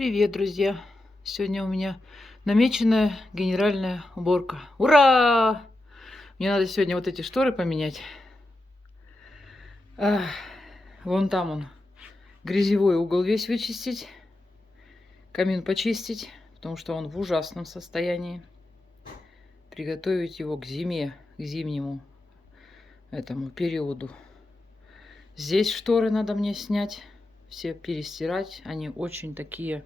Привет, друзья! Сегодня у меня намеченная генеральная уборка. Ура! Мне надо сегодня вот эти шторы поменять. Ах, вон там он. Грязевой угол весь вычистить. Камин почистить, потому что он в ужасном состоянии. Приготовить его к зиме, к зимнему этому периоду. Здесь шторы надо мне снять. Все перестирать. Они очень такие...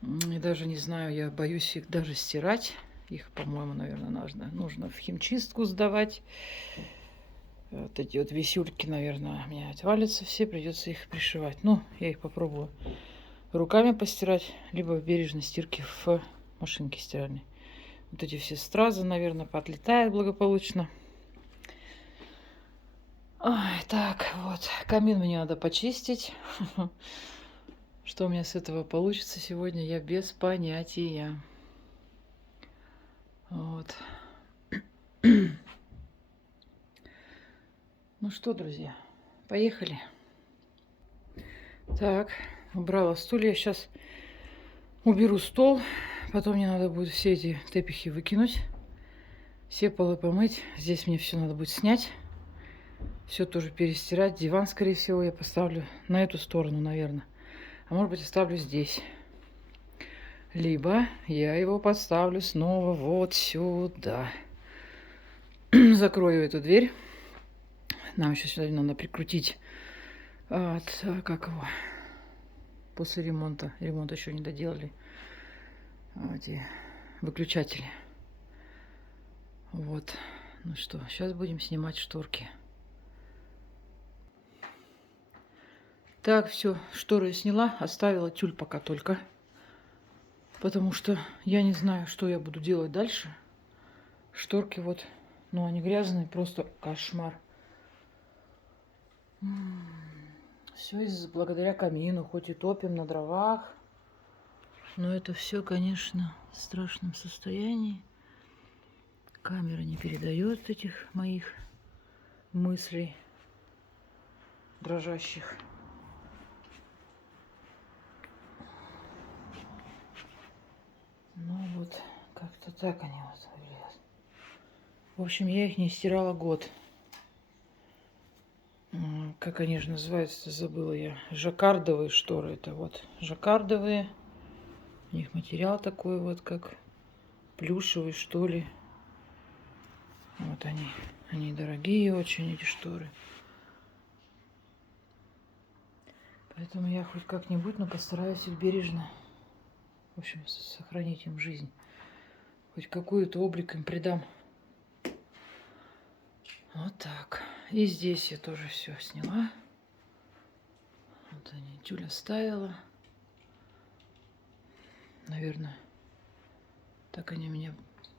Я даже не знаю, я боюсь их даже стирать. Их, по-моему, наверное, нужно в химчистку сдавать. Вот эти вот висюльки, наверное, у меня отвалятся все, придется их пришивать. Ну, я их попробую руками постирать, либо в бережной стирке в машинке стиральной. Вот эти все стразы, наверное, поотлетают благополучно. Ой, так, вот, камин мне надо почистить. Что у меня с этого получится сегодня, я без понятия. Вот. Ну что, друзья, поехали. Так, убрала стулья. Сейчас уберу стол. Потом мне надо будет все эти тепихи выкинуть. Все полы помыть. Здесь мне все надо будет снять. Все тоже перестирать. Диван, скорее всего, я поставлю на эту сторону, наверное. А может быть, оставлю здесь. Либо я его подставлю снова вот сюда. Закрою эту дверь. Нам еще сюда надо прикрутить как его, после ремонта. Ремонт еще не доделали. Эти выключатели. Вот. Ну что, сейчас будем снимать шторки. Так, все, шторы я сняла. Оставила тюль пока только. Потому что я не знаю, что я буду делать дальше. Шторки вот, ну они грязные, просто кошмар. Все благодаря камину, хоть и топим на дровах. Но это все, конечно, в страшном состоянии. Камера не передает этих моих мыслей дрожащих. Ну вот, как-то так они вот выглядят. В общем, я их не стирала год. Как они же называются, забыла я. Жаккардовые шторы. Это вот жаккардовые. У них материал такой вот, как плюшевый, что ли. Вот они. Они дорогие очень, эти шторы. Поэтому я хоть как-нибудь, но постараюсь их бережно, в общем, сохранить им жизнь. Хоть какой-то облик им придам. Вот так. И здесь я тоже все сняла. Вот они, тюль оставила. Наверное, так они мне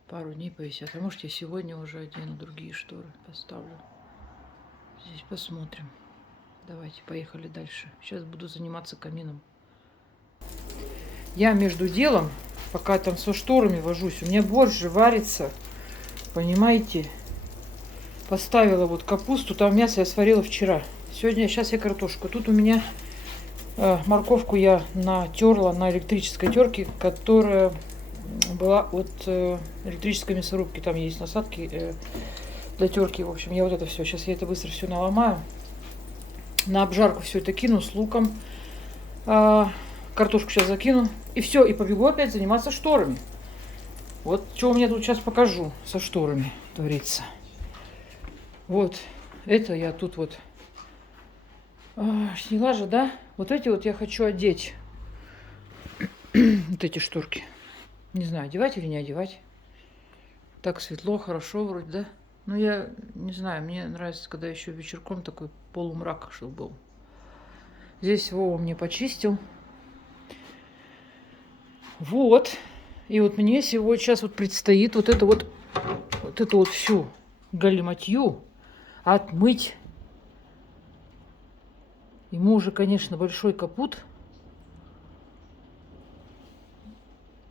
пару дней повисят. А может, я сегодня уже одену другие шторы, поставлю. Здесь посмотрим. Давайте, поехали дальше. Сейчас буду заниматься камином. Я между делом, пока там со шторами вожусь, у меня борщ же варится. Понимаете? Поставила вот капусту, там мясо я сварила вчера. Сейчас я картошку. Тут у меня морковку я натерла на электрической терке, которая была от электрической мясорубки. Там есть насадки для терки. В общем, я вот это все. Сейчас я это быстро все наломаю. На обжарку все это кину с луком. Картошку сейчас закину. И все, и побегу опять заниматься шторами. Вот что у меня тут сейчас покажу со шторами творится. Вот, это я тут вот сняла же, да? Вот эти вот я хочу одеть. Вот эти шторки. Не знаю, одевать или не одевать. Так светло, хорошо вроде, да? Но я не знаю, мне нравится, когда еще вечерком такой полумрак, чтобы был. Здесь Вова мне почистил. Вот. И вот мне сегодня сейчас вот предстоит вот эту вот всю галиматью отмыть. Ему уже, конечно, большой капут.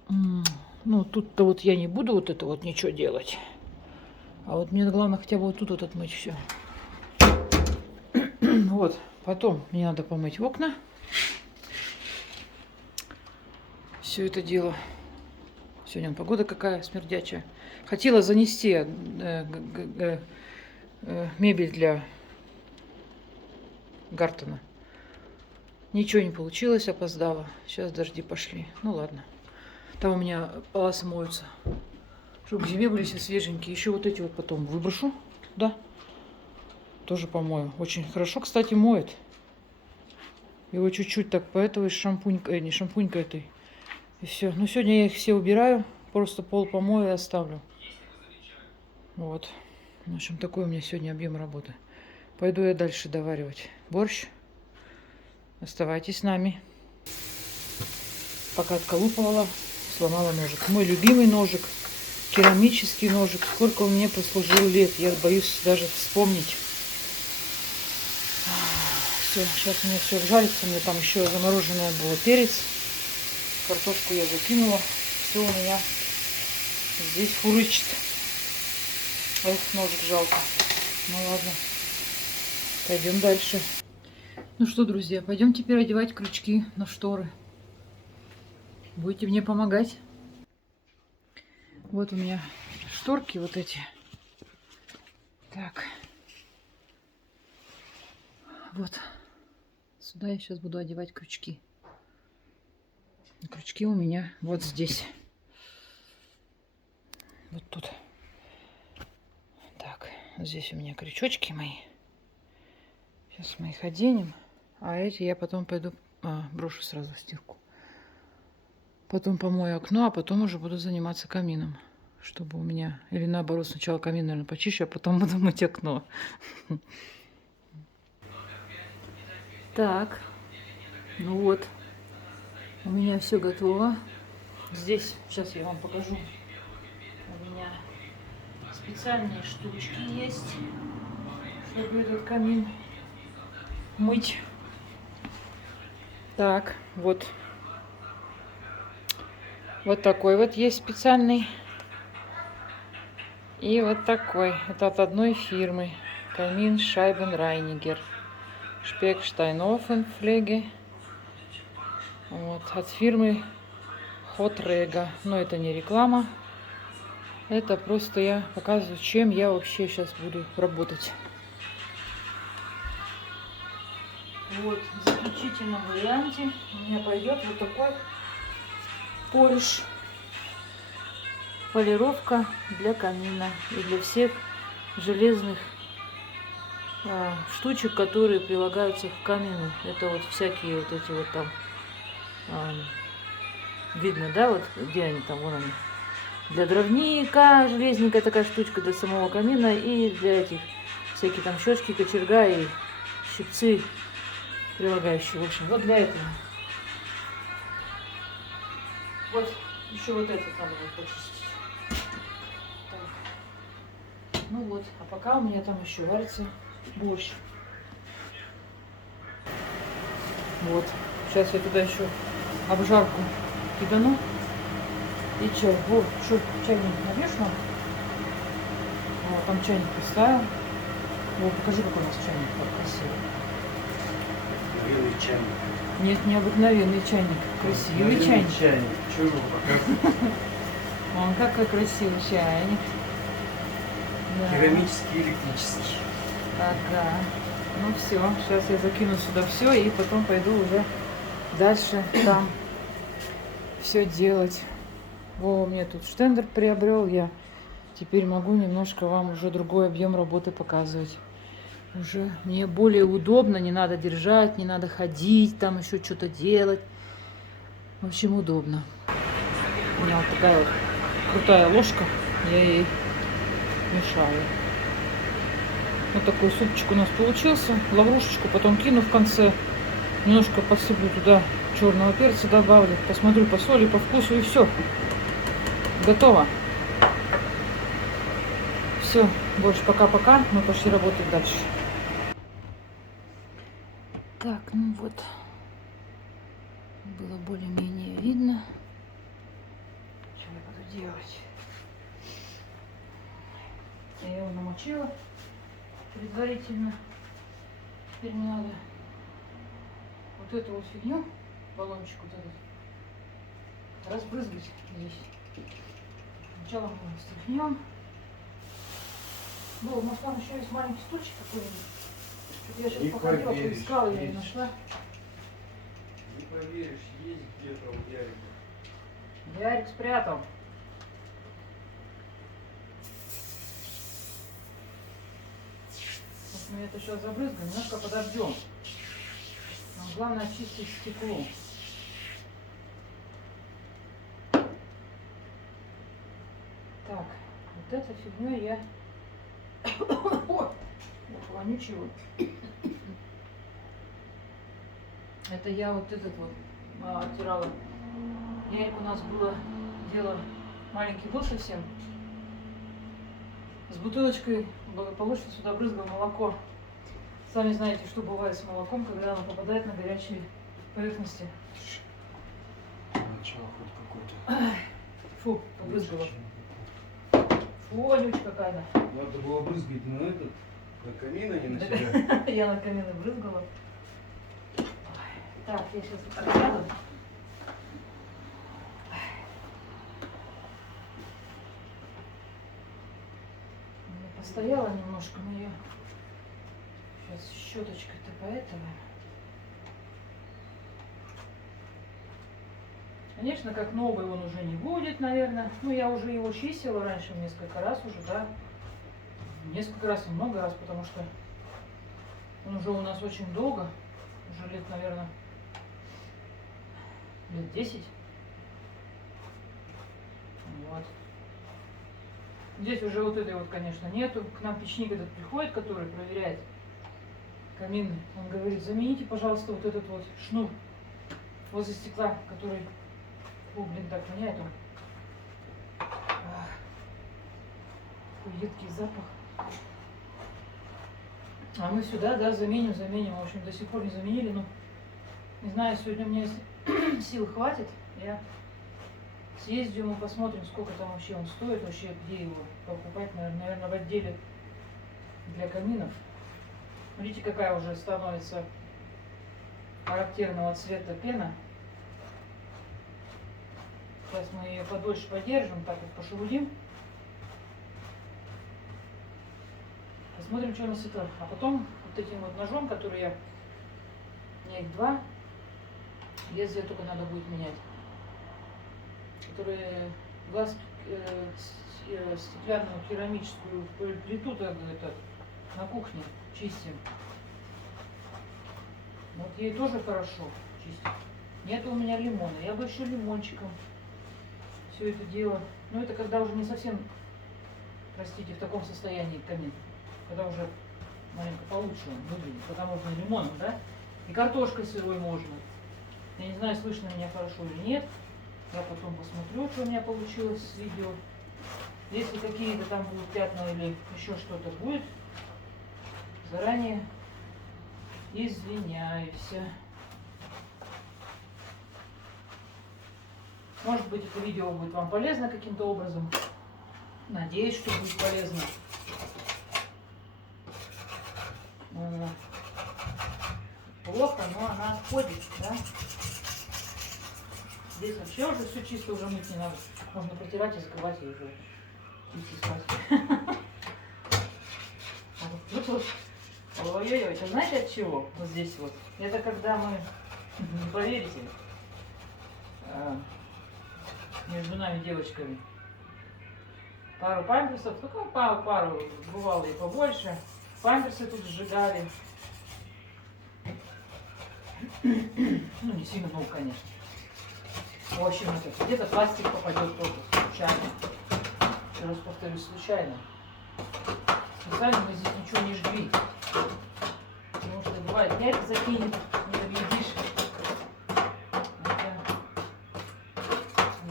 Ну, тут-то вот я не буду вот это вот ничего делать. А вот мне главное хотя бы вот тут вот отмыть все. Вот. Потом мне надо помыть окна. все это дело. Сегодня погода какая смердячая. Хотела занести мебель для Гартона. Ничего не получилось, опоздала. Сейчас дожди пошли. Ну ладно. Там у меня полосы моются. Чтобы к зиме были все свеженькие. Еще вот эти вот потом выброшу. Да. Тоже помою. Очень хорошо, кстати, моет. Его чуть-чуть так поэтому шампунькой, не шампунькой этой. И все. Ну, сегодня я их все убираю. Просто пол помою и оставлю. Вот. В общем, такой у меня сегодня объем работы. Пойду я дальше доваривать борщ. Оставайтесь с нами. Пока отколупывала, сломала ножик. Мой любимый ножик. Керамический ножик. Сколько он мне послужил лет. Я боюсь даже вспомнить. Все, сейчас у меня все обжарится. Мне там еще замороженный был перец. Картошку я закинула. Все у меня здесь фурычит. Эх, ножик жалко. Ну ладно. Пойдем дальше. Ну что, друзья, пойдем теперь одевать крючки на шторы. Будете мне помогать? Вот у меня шторки вот эти. Так. Вот. Сюда я сейчас буду одевать крючки. Крючки у меня вот здесь. Вот тут. Так, здесь у меня крючочки мои. Сейчас мы их оденем. А эти я потом пойду брошу сразу в стирку. Потом помою окно, а потом уже буду заниматься камином. Чтобы у меня... Или наоборот, сначала камин, наверное, почищу, а потом буду мыть окно. Так. Ну вот. У меня все готово. Здесь, сейчас я вам покажу. У меня специальные штучки есть, чтобы этот камин мыть. Так, вот. Вот такой вот есть специальный. И вот такой. Это от одной фирмы. Камин Scheibenreiniger. Specksteinofen-Pflege. Вот, от фирмы Hotrega. Но это не реклама. Это просто я показываю, чем я вообще сейчас буду работать. Вот, в заключительном варианте у меня пойдет вот такой полиш. Полировка для камина и для всех железных штучек, которые прилагаются к камину. Это вот всякие вот эти вот там, видно, да, вот где они там, вон они. Для дровника, железненькая такая штучка для самого камина и для этих всякие там щечки, кочерга и щипцы прилагающие. В общем, вот для этого. Вот еще вот этот надо будет почистить. Так. Ну вот, а пока у меня там еще варится борщ. Вот. Сейчас я туда еще обжарку кидану. И чай. Вот, что, чайник нальешь нам? Вот, там чайник поставил. Вот, покажи, какой у нас чайник, как красивый. Обыкновенный чайник. Нет, не обыкновенный чайник. Красивый чайник. Чего его показывать? Он какой красивый чайник. Да. Керамический, электрический. Ага. Ну все, сейчас я закину сюда все и потом пойду уже дальше там все делать. Во, мне тут штендер приобрел я. Теперь могу немножко вам уже другой объем работы показывать. Уже мне более удобно, не надо держать, не надо ходить, там еще что-то делать. В общем, удобно. У меня вот такая вот крутая ложка, я ей мешаю. Вот такой супчик у нас получился. Лаврушечку потом кину в конце. Немножко подсыплю туда черного перца, добавлю. Посмотрю по соли, по вкусу и все. Готово. Все, больше пока-пока. Мы пошли работать дальше. Так, ну вот. Было более-менее видно. Что я буду делать? Я его намочила предварительно. Теперь мне надо вот эту вот фигню, баллончик вот этот, разбрызгать здесь. Сначала мы его стряхнем. Ну, может, там еще есть маленький стульчик какой-нибудь. Я сейчас Не походила, поверишь, поискала, я не есть. нашла. Не поверишь, есть где-то у Ярика. Ярик спрятал. Вот мы это сейчас забрызгаем, немножко подождем. Нам главное очистить стекло. Так, вот этой фигней я... Ой, вонючего. Это я вот этот вот оттирала. Ярик у нас было дело, маленький был совсем. С бутылочкой благополучно сюда брызгал молоко. Сами знаете, что бывает с молоком, когда оно попадает на горячие поверхности. Начало хоть какой-то. Фу, побрызгала. Фу, вонючка какая-то. Надо было брызгать на этот, на камин, а не на себя. Я на камин и брызгала. Так, я сейчас отсяду. Постояла немножко, но я сейчас щеточкой-то поэтому. Конечно, как новый он уже не будет, наверное. Ну, я уже его чистила раньше несколько раз уже, да. Несколько раз и много раз, потому что он уже у нас очень долго. Уже лет, наверное, лет 10. Вот. Здесь уже вот этой вот, конечно, нету. К нам печник этот приходит, который проверяет камины. Он говорит, замените, пожалуйста, вот этот вот шнур возле стекла, который... О, блин, так воняет он. Такой едкий запах. А мы сюда, да, заменим. В общем, до сих пор не заменили, но не знаю, сегодня мне сил хватит. Я съездим, мы посмотрим, сколько там вообще он стоит, вообще где его покупать, наверное, в отделе для каминов. Смотрите, какая уже становится характерного цвета пена. Сейчас мы ее подольше подержим, так вот пошелудим. Посмотрим, что у нас это. А потом вот этим вот ножом, который я... У меня их два. Лезвие только надо будет менять. Которые глаз стеклянную керамическую плиту это, на кухне чистим. Вот ей тоже хорошо чистить. Нет у меня лимона. Я бы еще лимончиком все это дело. Но это когда уже не совсем, простите, в таком состоянии камин. Когда уже маленько получше он выглядит. Когда можно лимоном, да? И картошкой сырой можно. Я не знаю, слышно меня хорошо или нет. Я потом посмотрю, что у меня получилось с видео. Если какие-то там будут пятна или еще что-то будет, заранее извиняюсь. Может быть, это видео будет вам полезно каким-то образом. Надеюсь, что будет полезно. Плохо, но она отходит, да? Здесь вообще уже все чисто, уже мыть не надо. Можно протирать и закрывать и уже идти спать. А вот тут вот, ой-ой-ой, это знаете от чего? Вот здесь вот. Это когда мы, не поверите, между нами девочками пару памперсов, ну пару, бывало и побольше. Памперсы тут сжигали. Ну, не сильно много, конечно. В общем, это где-то пластик попадет тоже случайно. Еще раз повторюсь, случайно. Специально мы здесь ничего не жгли. Потому что бывает, я это закинет, не доглядишь.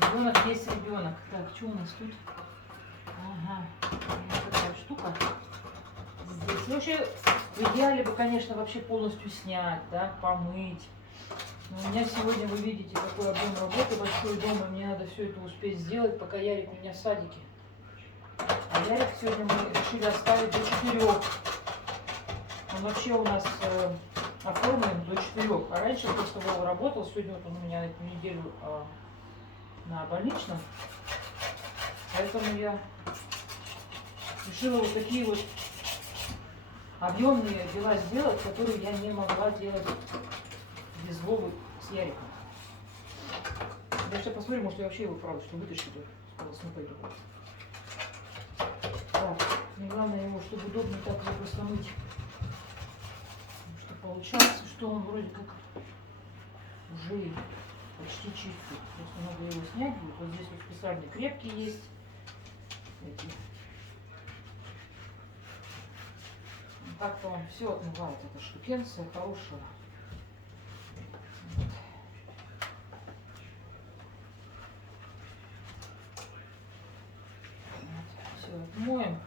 Ребенок есть ребенок. Так, что у нас тут? Ага, вот такая штука. Здесь. Ну, вообще, в идеале бы, конечно, вообще полностью снять, да, помыть. Но у меня сегодня, вы видите, такой объем работы большой дома. Мне надо все это успеть сделать, пока Ярик у меня в садике. А Ярик сегодня мы решили оставить до 4. Он вообще у нас оформлен до 4. А раньше просто Вова работал. Сегодня вот он у меня эту неделю на больничном. Поэтому я решила вот такие вот объемные дела сделать, которые я не могла делать без Вовы с Яриком. Я сейчас посмотрю, может я вообще его правда что вытащу, с полосной пойду. Так, и главное его, чтобы удобно так его просто мыть. Потому что получается, что он вроде как уже почти чистый. Просто надо его снять будет. Вот здесь вот специальные крепкие есть. Эти. Так-то он все отмывает. Это штукенция хорошая. Вот. Вот. Все отмоем.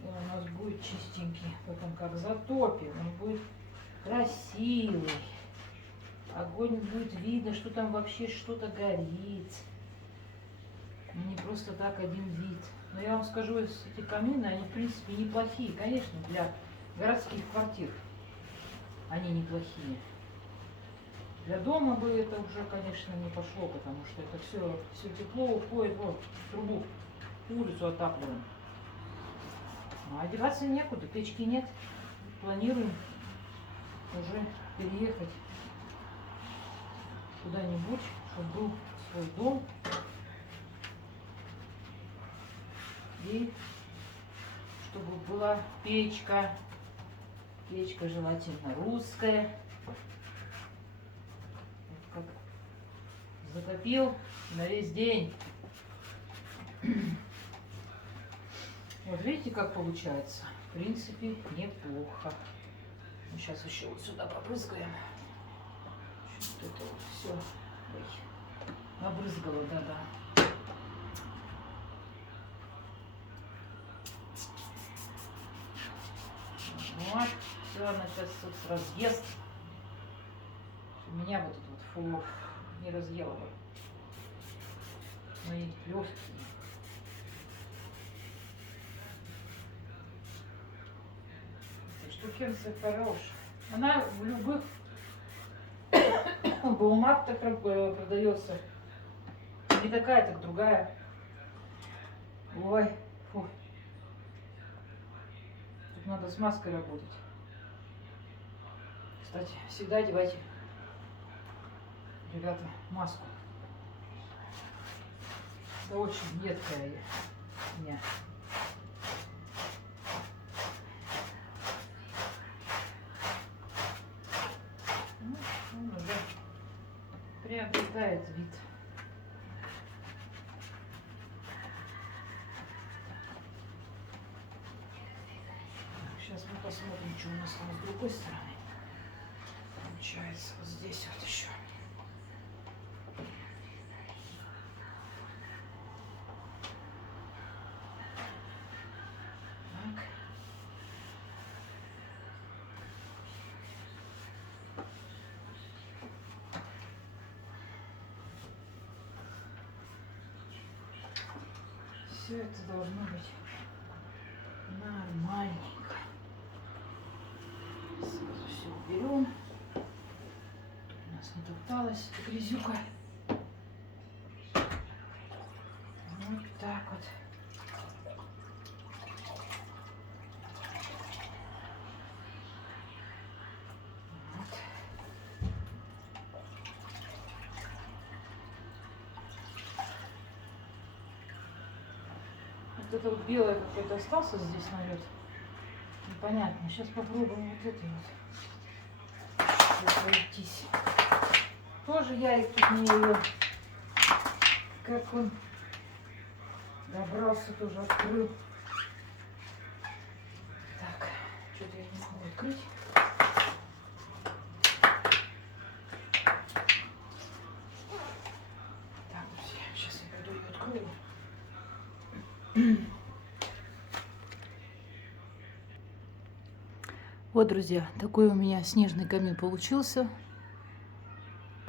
И он у нас будет чистенький. Потом как затопим. Он будет красивый. Огонь будет видно, что там вообще что-то горит. Не просто так один вид. Но я вам скажу, эти камины, они в принципе неплохие. Конечно, для городских квартир они неплохие. Для дома бы это уже, конечно, не пошло, потому что это все тепло уходит вот в трубу, улицу отапливаем. А одеваться некуда, печки нет. Планируем уже переехать куда-нибудь, чтобы был свой дом. И чтобы была печка. Печка желательно русская. Как затопил на весь день. Вот видите, как получается? В принципе, неплохо. Мы сейчас еще вот сюда побрызгаем. Вот это вот все. Ой, обрызгала, да-да. Вот, все, она сейчас тут разъест. Меня вот этот вот фу не разъела бы. Мои легкие. Штукенция хорошая. Она в любых баумактах продается. Не такая, так другая. Ой, фу. Тут надо с маской работать. Кстати, всегда одевайте, ребята, маску. Это очень едкая у меня. Ну, он уже приобретает вид. Сейчас мы посмотрим, что у нас там с другой стороны. Получается, вот здесь вот еще. Так. Все это должно быть нормальненько. Сразу все уберем. У нас не топталась эта грязюка. Вот так вот. Вот. Вот это вот белое какой-то остался здесь налет. Непонятно. Сейчас попробуем вот это вот пройтись. Тоже Ярик тут не ее. Как он добрался, тоже открыл. Так, что-то я не могу открыть. Так, друзья, сейчас я пойду ее открою. Вот, друзья, такой у меня снежный камин получился.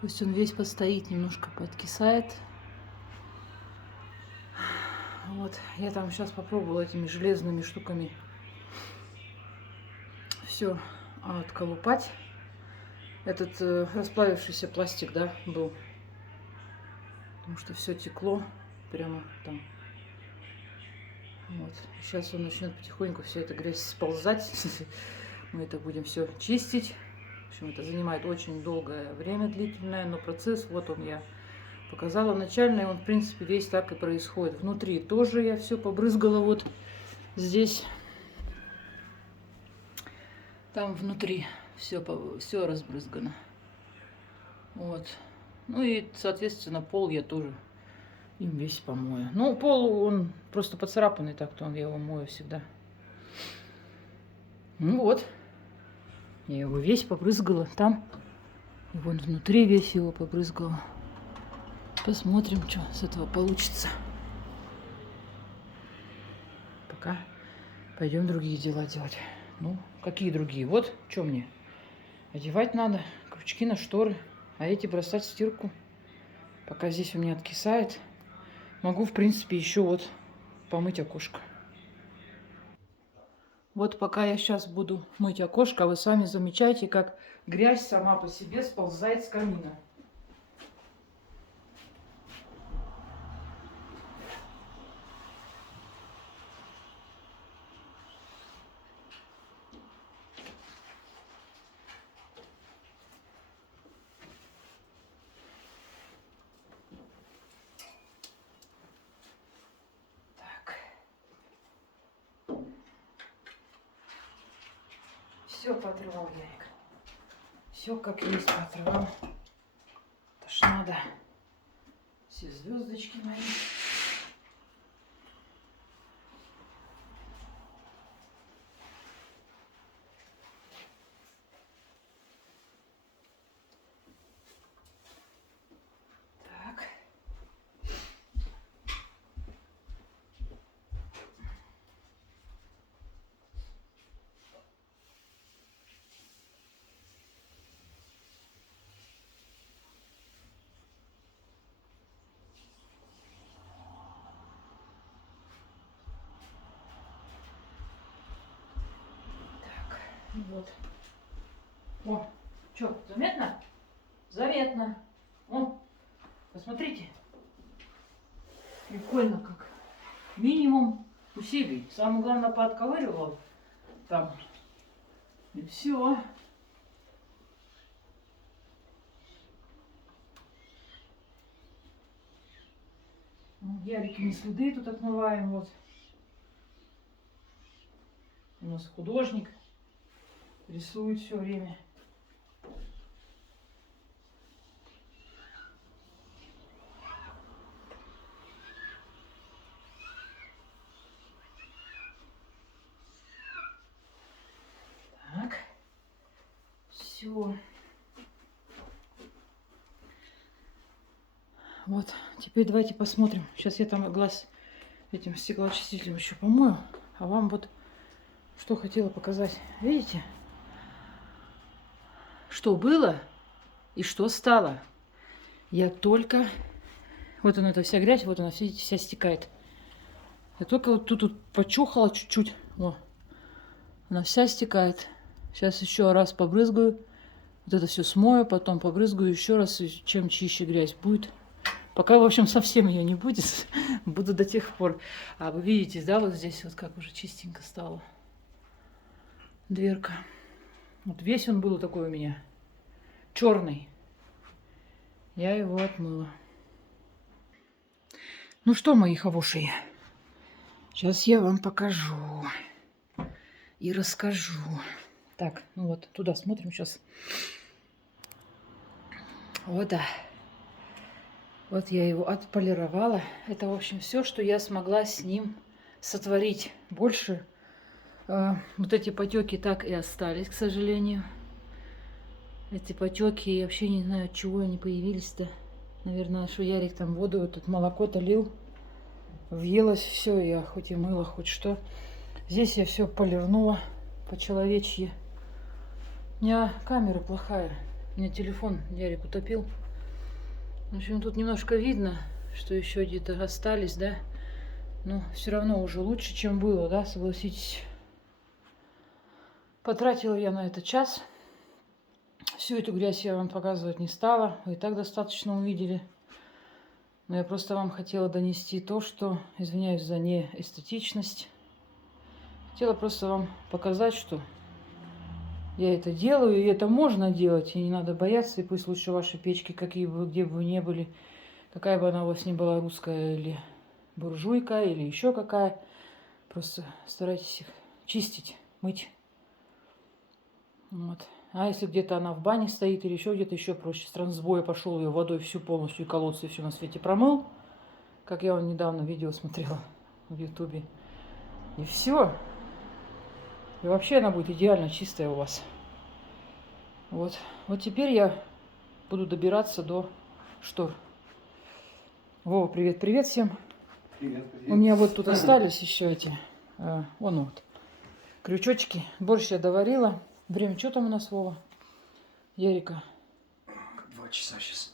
Пусть он весь постоит, немножко подкисает. Вот, я там сейчас попробовала этими железными штуками все отколупать. Этот расплавившийся пластик, да, был. Потому что все текло прямо там. Вот. Сейчас он начнет потихоньку вся эта грязь сползать. Мы это будем все чистить. В общем, это занимает очень долгое время, длительное, но процесс, вот он я показала начально, и он, в принципе, весь так и происходит. Внутри тоже я все побрызгала вот здесь. Там внутри все разбрызгано. Вот. Ну и, соответственно, пол я тоже им весь помою. Ну, пол, он просто поцарапанный, так-то я его мою всегда. Ну вот. Я его весь побрызгала там. И вон внутри весь его побрызгала. Посмотрим, что с этого получится. Пока пойдем другие дела делать. Ну, какие другие? Вот, что мне? Одевать надо, крючки на шторы, а эти бросать в стирку. Пока здесь у меня откисает. Могу, в принципе, еще вот помыть окошко. Вот пока я сейчас буду мыть окошко, вы сами замечаете, как грязь сама по себе сползает с камина. Все поотрывал, Ярик. Все как есть поотрывал. Это ж надо. Все звездочки мои. Так. Вот. О, что, заметно? Заметно. О, посмотрите. Прикольно как. Минимум усилий. Самое главное, поотковыривал там. И все. Ярикины следы тут отмываем. Вот. У нас художник. Рисует все время. Так. Все. Вот. Теперь давайте посмотрим. Сейчас я там глаз этим стеклоочистителем еще помою. А вам вот что хотела показать. Видите? Что было и что стало. Я только... Вот она, эта вся грязь, вот она вся стекает. Я только вот тут почухала чуть-чуть. О, она вся стекает. Сейчас еще раз побрызгаю. Вот это все смою, потом побрызгаю еще раз. Чем чище грязь будет. Пока, в общем, совсем ее не будет. Буду до тех пор. А вы видите, да, вот здесь вот как уже чистенько стало. Дверка. Вот весь он был такой у меня. Черный. Я его отмыла. Ну что, мои хорошие, сейчас я вам покажу и расскажу. Так, ну вот, туда смотрим сейчас. Вот, да. Вот я его отполировала. Это, в общем, все, что я смогла с ним сотворить. Больше вот эти потеки так и остались, к сожалению. Эти потеки, я вообще не знаю, от чего они появились-то. Наверное, что Ярик там воду, тут молоко-то лил. Въелось все, я хоть и мыла, хоть что. Здесь я все полирнула по-человечьи. У меня камера плохая. У меня телефон Ярик утопил. В общем, тут немножко видно, что еще где-то остались, да. Но все равно уже лучше, чем было, да, согласитесь. Потратила я на это час. Всю эту грязь я вам показывать не стала. Вы и так достаточно увидели. Но я просто вам хотела донести то, что, извиняюсь за неэстетичность, хотела просто вам показать, что я это делаю, и это можно делать, и не надо бояться, и пусть лучше ваши печки, какие бы, где бы вы ни были, какая бы она у вас ни была, русская или буржуйка, или еще какая, просто старайтесь их чистить, мыть. Вот. А если где-то она в бане стоит или еще где-то, еще проще. С трансбоя пошел ее водой всю полностью, и колодцы, и все на свете промыл, как я вон недавно видео смотрела в Ютубе. И все. И вообще она будет идеально чистая у вас. Вот. Вот теперь я буду добираться до штор. Вова, привет всем. Привет, У меня вот тут остались еще эти, вон вот, крючочки. Борщ я доварила. Время, что там у нас, Вова? Ярика. 2 часа сейчас.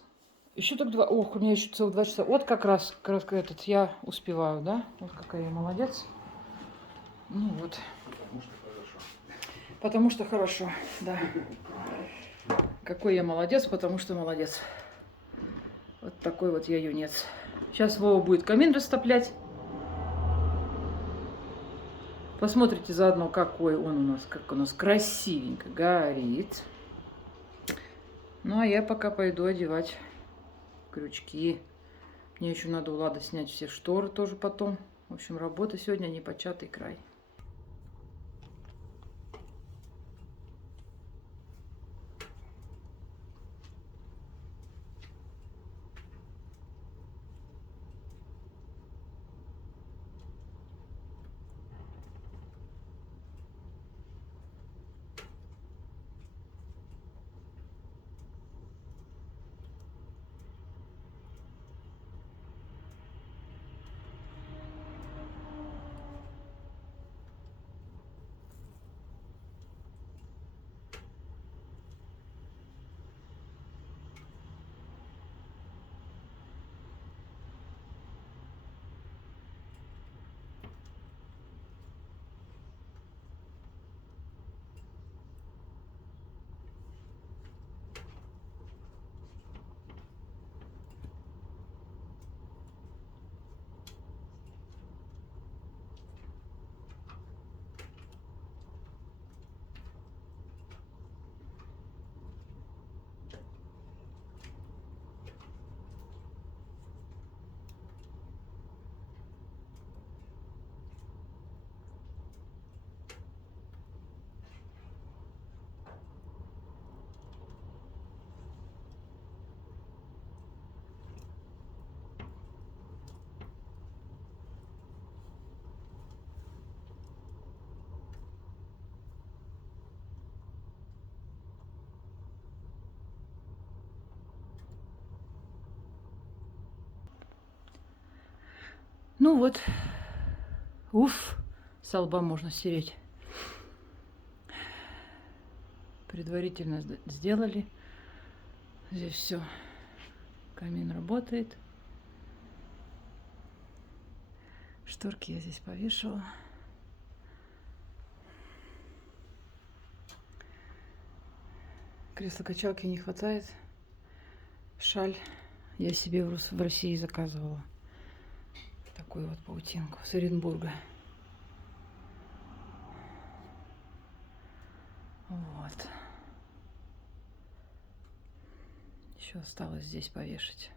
Еще только 2. Ох, у меня еще целых 2 часа. Вот как раз этот я успеваю, да? Вот какая я молодец. Ну вот. Потому что хорошо. Потому что хорошо, да. Какой я молодец, потому что молодец. Вот такой вот я юнец. Сейчас Вова будет камин растоплять. Посмотрите заодно, какой он у нас, как у нас красивенько горит. Ну, а я пока пойду одевать крючки. Мне еще надо у Лады снять все шторы тоже потом. В общем, работа сегодня непочатый край. Ну вот, уф, со лба можно стереть. Предварительно сделали. Здесь все, камин работает. Шторки я здесь повешала. Кресло-качалки не хватает. Шаль я себе в России заказывала. Такую вот паутинку с Оренбурга. Вот. Еще осталось здесь повешать.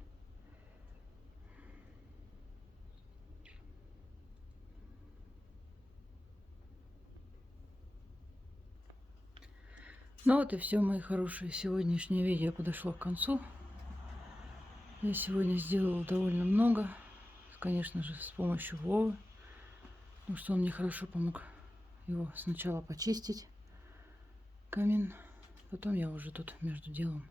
Ну вот и все, мои хорошие. Сегодняшнее видео подошло к концу. Я сегодня сделала довольно много. Конечно же, с помощью Вовы. Потому что он мне хорошо помог его сначала почистить, камин. Потом я уже тут между делом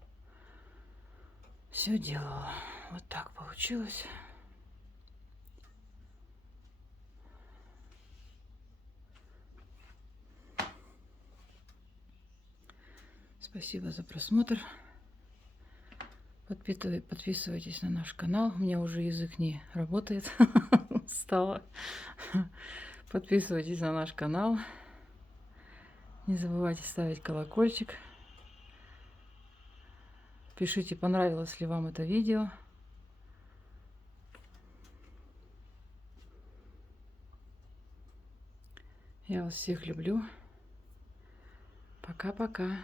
все делала. Вот так получилось. Спасибо за просмотр. Подписывайтесь на наш канал. У меня уже язык не работает. Устала. Подписывайтесь на наш канал. Не забывайте ставить колокольчик. Пишите, понравилось ли вам это видео. Я вас всех люблю. Пока-пока.